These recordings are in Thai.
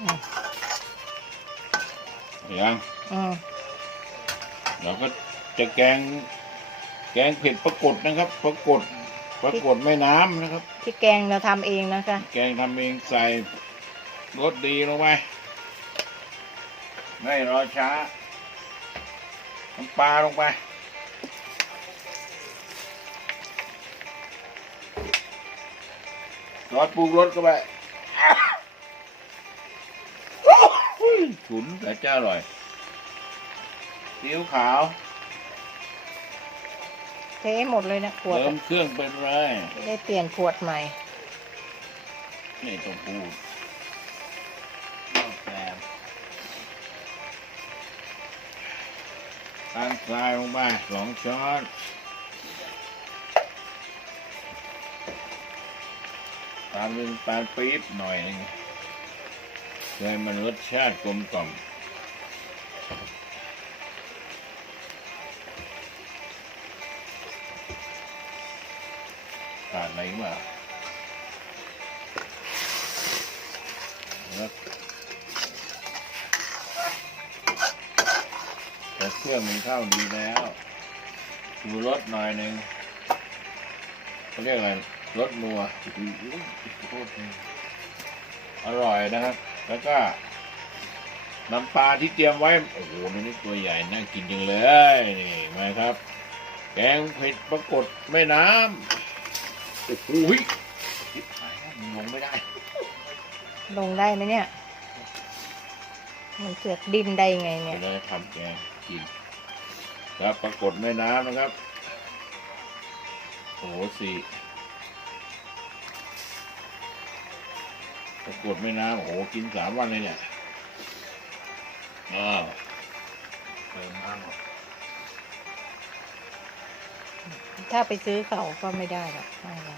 อืมยังอืมเราก็จะแกง แกงเผ็ดปรากฏนะครับปรากฏปรากฏแม่น้ำนะครับ ที่แกงเราทำเองนะคะแกงทำเองใส่รสดีลงไปไม่รอช้าน้ำปลาลงไป ซอสปรุงรสเข้าไป ฉุนแต่จะอร่อยซีอิ๊วขาวเทหมดเลยนะขวดเติมอะเครื่องไปเลยได้เปลี่ยนขวดใหม่นี่ต้องพูดนอกแกมตั้งทรายลงไปสองช้อนตามด้วยน้ำตาลปี๊บหน่อยหนึง เพื่อให้มันรสชาติกลมกล่อมขาดอะไรอีกบ้างแล้วแต่เครื่องมันเข้าดีแล้วดูรสหน่อยหนึ่งเขาเรียกอะไรรสนัวโทษทีอร่อยนะครับ แล้วก็น้ำปลาที่เตรียมไว้ โอ้โหนี่ตัวใหญ่น่ากินจังเลย นี่มาครับ แกงเผ็ดปรากฏแม่น้ำโอ้โหชิบหายแล้วมันลงไม่ได้ ลงได้ไหมเนี่ย มันเสือกดินได้ไงเนี่เดี๋ยยวเราจะทำแกงกิน ครับปรากฏแม่น้ำนะครับ โอ้โหสี่ ปรากฏแม่น้ำโอ้โหกินสามวันเลยเนี่ยอ้าวเติมน้ำหน่อยถ้าไปซื้อเขาก็ไม่ได้หรอกไม่ได้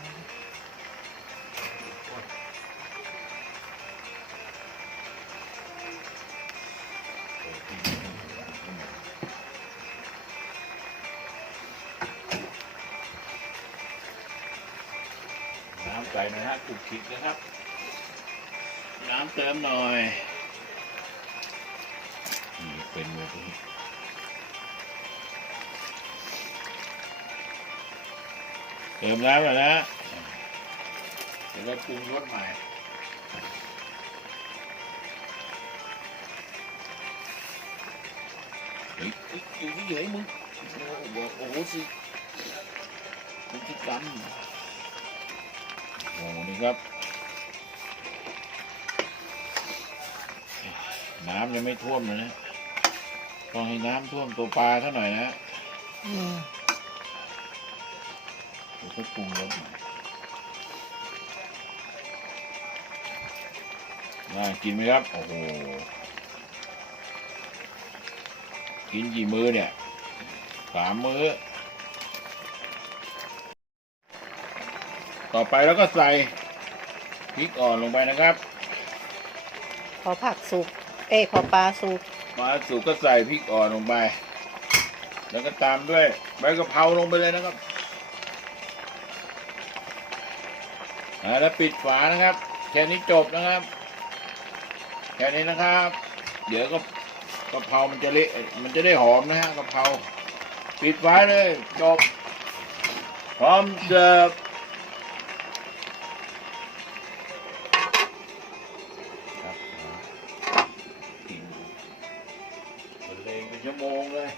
น้ำใส่นะฮะคลุกคลิกนะครับ น้ำเติมหน่อยนี่เป็นแบบนี้เติมน้ำแล้วนะเดี๋ยวเราปรุงรสใหม่เฮ้ยเฮ้ยอยู่เฉยๆมึงโอ้โหโอ้โหสิมึงคิดกันโอ้โหนี่ครับ น้ำยังไม่ท่วมเลยนะต้องให้น้ำท่วมตัวปลาเขาหน่อยนะอืมเดี๋ยวก็ปรุงรสหม่น่ากินไหมครับ โอ้โห กินกี่มื้อเนี่ย สามมื้อ ต่อไปแล้วก็ใส่พริกอ่อนลงไปนะครับพอผักสุก เอ้ยพอปลาสุกมาสุกก็ใส่พริกอ่อนลงไป แล้วก็ตามด้วยใบกะเพราลงไปเลยนะครับแล้วปิดฝานะครับแค่นี้จบนะครับแค่นี้นะครับ เดี๋ยวก็กะเพรามันจะเละมันจะได้หอมนะฮะกะเพราปิดฝาเลยจบพร้อมเสิร์ฟ ครับกินบรรเลงเป็นชั่วโมงเลย